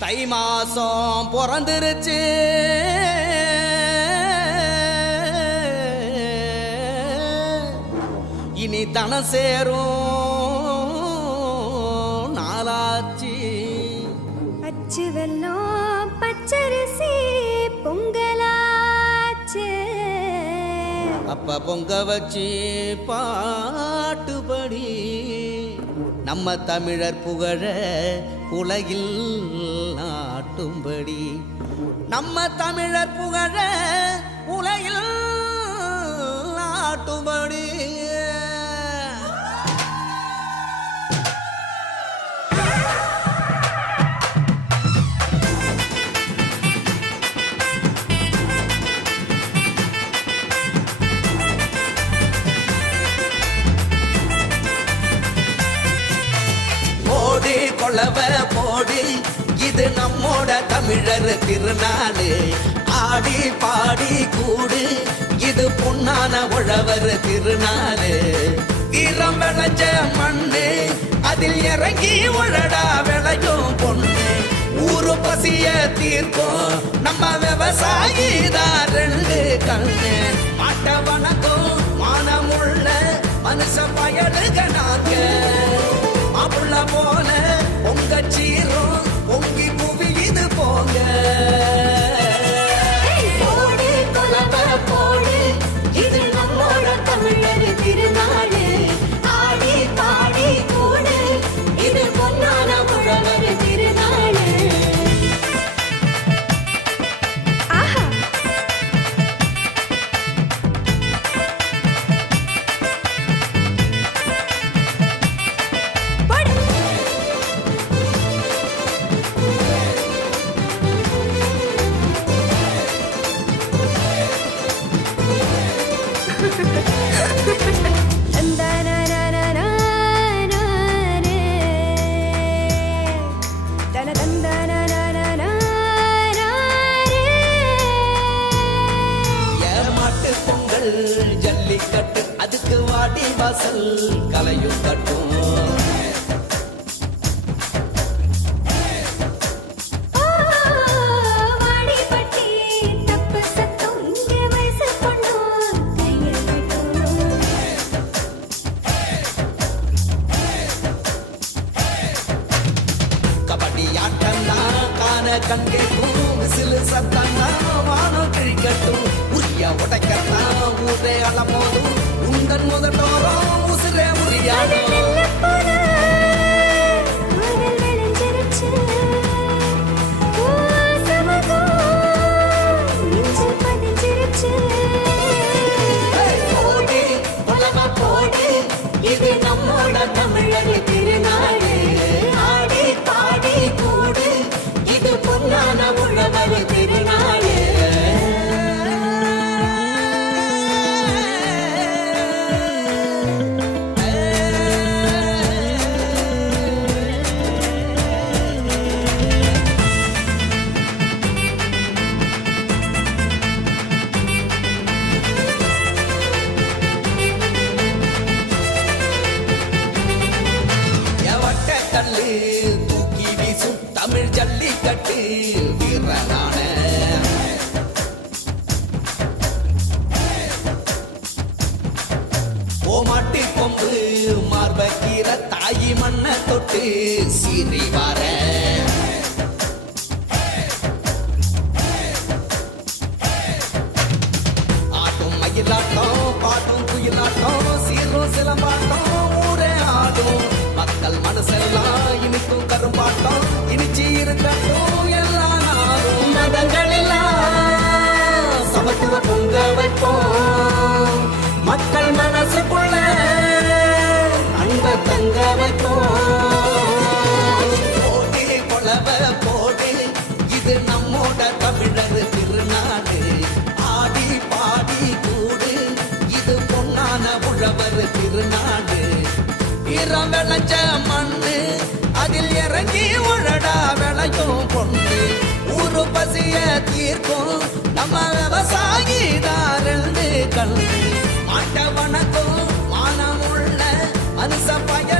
தை மாசம் பிறந்துருச்சு, இனி தன சேரும் நாளாச்சு. அச்சு வெல்லம் பச்சரிசி பொங்கலாச்சு, அப்ப பொங்க வச்சு பாட்டுபடி நம்ம தமிழர் புகழ உலகில் நாட்டும்படி, நம்ம தமிழர் புகழ உலகில் நாட்டும்படி. கொளவ போடு, இது நம்மோட தமிழர் திருநாளு. ஆடி பாடி கூடு, இது பொன்னான உழவர் திருநாளு. வீரம் விளைஞ்ச மண்ணு, அதில் இறங்கி உழடா விளையும் பொண்ணு. ஊரு பசிய தீர்க்கும் நம்ம விவசாயி தான் ரெண்டு கண்ணு. மாட்ட வணக்கம் மானமுள்ள மனுஷ பயலுக நாங்க. மாப்புள்ள போல பொங்க சீரும் பொங்கி புவி இது போங்க. போடு கொலவ போடு, இது நம்மோட தமிழர் திருநாடு. ஆடி பாடி கூடு, இது பொன்னான உழவர் திருநாடு. ஆஹா ஜல்லிக்கட்டு அதுக்கு வாடி வாசல் கலையும் கட்டும். கபடி ஆட்டம்னா காண கண் கேட்கும், விசிலு சத்தம்னா வானம் கிழிக்கட்டும். உரிய உடைக்கத்தான் ஊரே அளமோதும், உந்தன் முதட்டோரம் உசிரே உரியாடும். போடு கொலவ போடு, இது நம்மோட தமிழர் திருநாடு. ஆடி பாடி கூடு, இது பொன்னான உழவர் திருநாடு. தூக்கி வீசும் தமிழ் ஜல்லிக்கட்டு வீரனான ஓமாட்டி கொம்பு மார்பக்கீர தாயி மண்ண தொட்டு சீறி வார. ஆட்டும் மயிலாட்டம் பாட்டும் குயிலாட்டம் சீரும் சிலம்பாட்டம் ஊரே ஆடும். மக்கள் மனசெல்லாம் இனிக்கும் கரும்பாட்டம் இனிச்சி இருக்கட்டும் எல்லா நாளும். மதங்கள் எல்லாம் சமத்துவ பொங்க வைப்போம், மக்கள் மனசுக்குள்ள அன்ப தங்க வைப்போம். போடு கொலவ போடு, இது நம்மோட தமிழர் திருநாடு. ஆடி பாடி கூடு, இது பொன்னான உழவர் திருநாடு. வீரம் விளைஞ்ச மண்ணு, அதில் இறங்கி உழடா விளையும் பொண்ணு. ஊரு பசிய தீர்க்கும் நம்ம விவசாயி தான் ரெண்டு கண்ணு. மாட்ட வணக்கம் மானமுள்ள மனுஷ பய